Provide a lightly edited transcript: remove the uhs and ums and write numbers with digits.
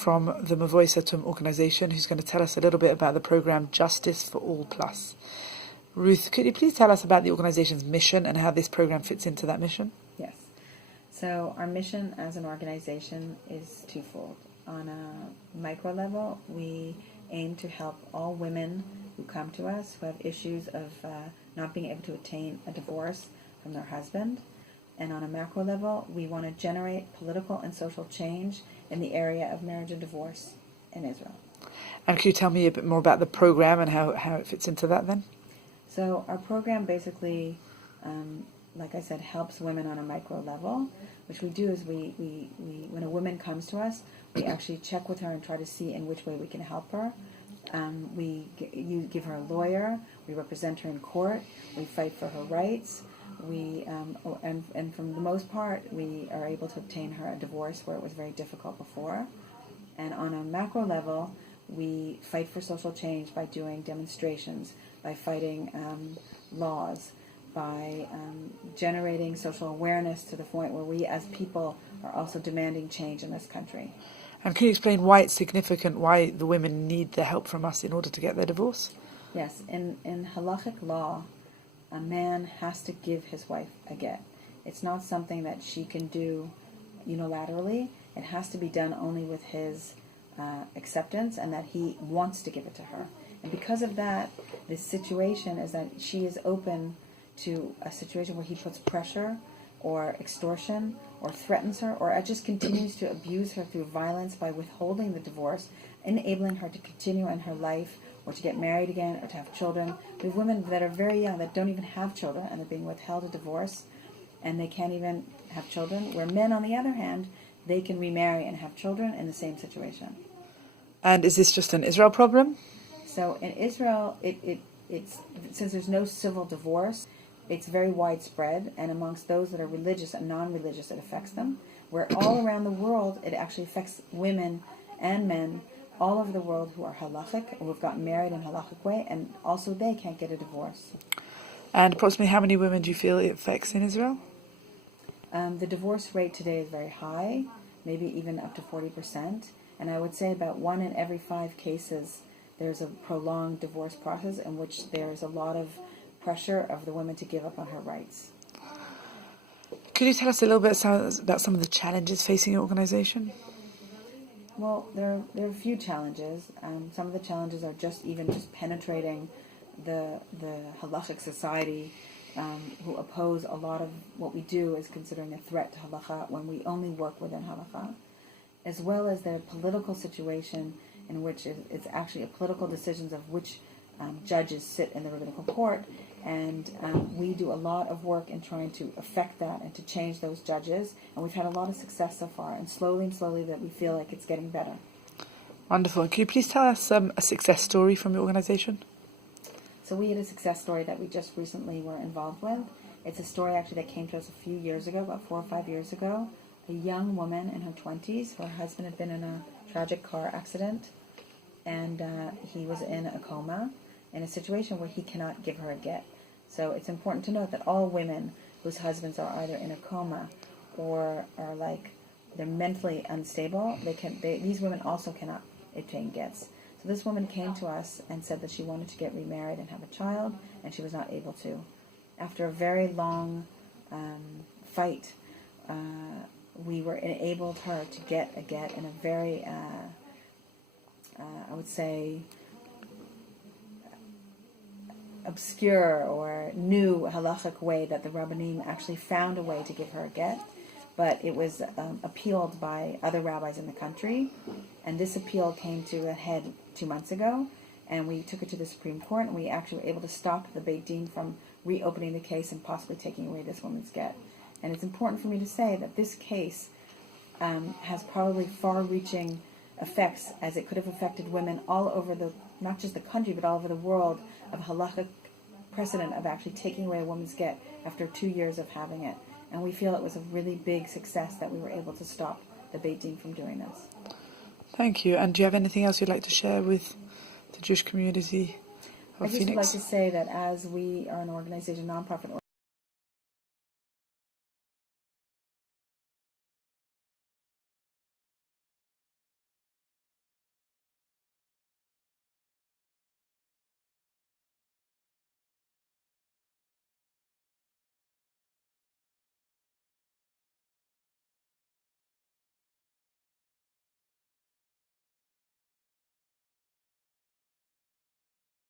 from the Mavoi Satum organization, who's going to tell us a little bit about the program Justice for All Plus. Ruth, could you please tell us about the organization's mission and how this program fits into that mission? Yes. So our mission as an organization is twofold. On a micro level, we aim to help all women who come to us who have issues of not being able to obtain a divorce from their husband. And on a macro level, we want to generate political and social change in the area of marriage and divorce in Israel. And could you tell me a bit more about the program and how it fits into that then? So our program basically, like I said, helps women on a micro level. Which we do is we when a woman comes to us, we actually check with her and try to see in which way we can help her. You give her a lawyer, we represent her in court, we fight for her rights. And from the most part, we are able to obtain her a divorce where it was very difficult before. And on a macro level, we fight for social change by doing demonstrations, by fighting laws, by generating social awareness to the point where we as people are also demanding change in this country. And can you explain why it's significant, why the women need the help from us in order to get their divorce? Yes, in halachic law, a man has to give his wife a get. It's not something that she can do unilaterally. It has to be done only with his acceptance and that he wants to give it to her. And because of that, the situation is that she is open to a situation where he puts pressure or extortion or threatens her or just continues to abuse her through violence by withholding the divorce, enabling her to continue in her life or to get married again or to have children. We have women that are very young that don't even have children and they're being withheld a divorce and they can't even have children, where men, on the other hand, they can remarry and have children in the same situation. And is this just an Israel problem? So in Israel, it's since there's no civil divorce, it's very widespread, and amongst those that are religious and non-religious, it affects them. Where all around the world, it actually affects women and men all over the world who are halachic, who have gotten married in a halachic way, and also they can't get a divorce. And approximately how many women do you feel it affects in Israel? The divorce rate today is very high, maybe even up to 40%. And I would say about 1 in every 5 cases, there's a prolonged divorce process in which there's a lot of pressure of the woman to give up on her rights. Could you tell us a little bit about some of the challenges facing your organization? Well, there are a few challenges. Some of the challenges are just penetrating the halachic society who oppose a lot of what we do as considering a threat to halacha when we only work within halacha, as well as their political situation in which it's actually a political decisions of which judges sit in the rabbinical court, and we do a lot of work in trying to affect that and to change those judges, and we've had a lot of success so far, and slowly that we feel like it's getting better. Wonderful. Can you please tell us a success story from your organization? So we had a success story that we just recently were involved with. It's a story actually that came to us a few years ago, about 4 or 5 years ago. A young woman in her 20s, her husband had been in a tragic car accident, and he was in a coma, in a situation where he cannot give her a get. So it's important to note that all women whose husbands are either in a coma or are they're mentally unstable, these women also cannot obtain gets. So this woman came to us and said that she wanted to get remarried and have a child, and she was not able to. After a very long fight, we were enabled her to get a get in a very, I would say, obscure or new halachic way that the Rabbanim actually found a way to give her a get, but it was appealed by other rabbis in the country, and this appeal came to a head 2 months ago, and we took it to the Supreme Court, and we actually were able to stop the Beit Din from reopening the case and possibly taking away this woman's get. And it's important for me to say that this case has probably far-reaching effects, as it could have affected women all over not just the country, but all over the world, of halachic precedent of actually taking away a woman's get after 2 years of having it. And we feel it was a really big success that we were able to stop the Beit Din from doing this. Thank you. And do you have anything else you'd like to share with the Jewish community of Phoenix? I just would like to say that as we are an organization, a nonprofit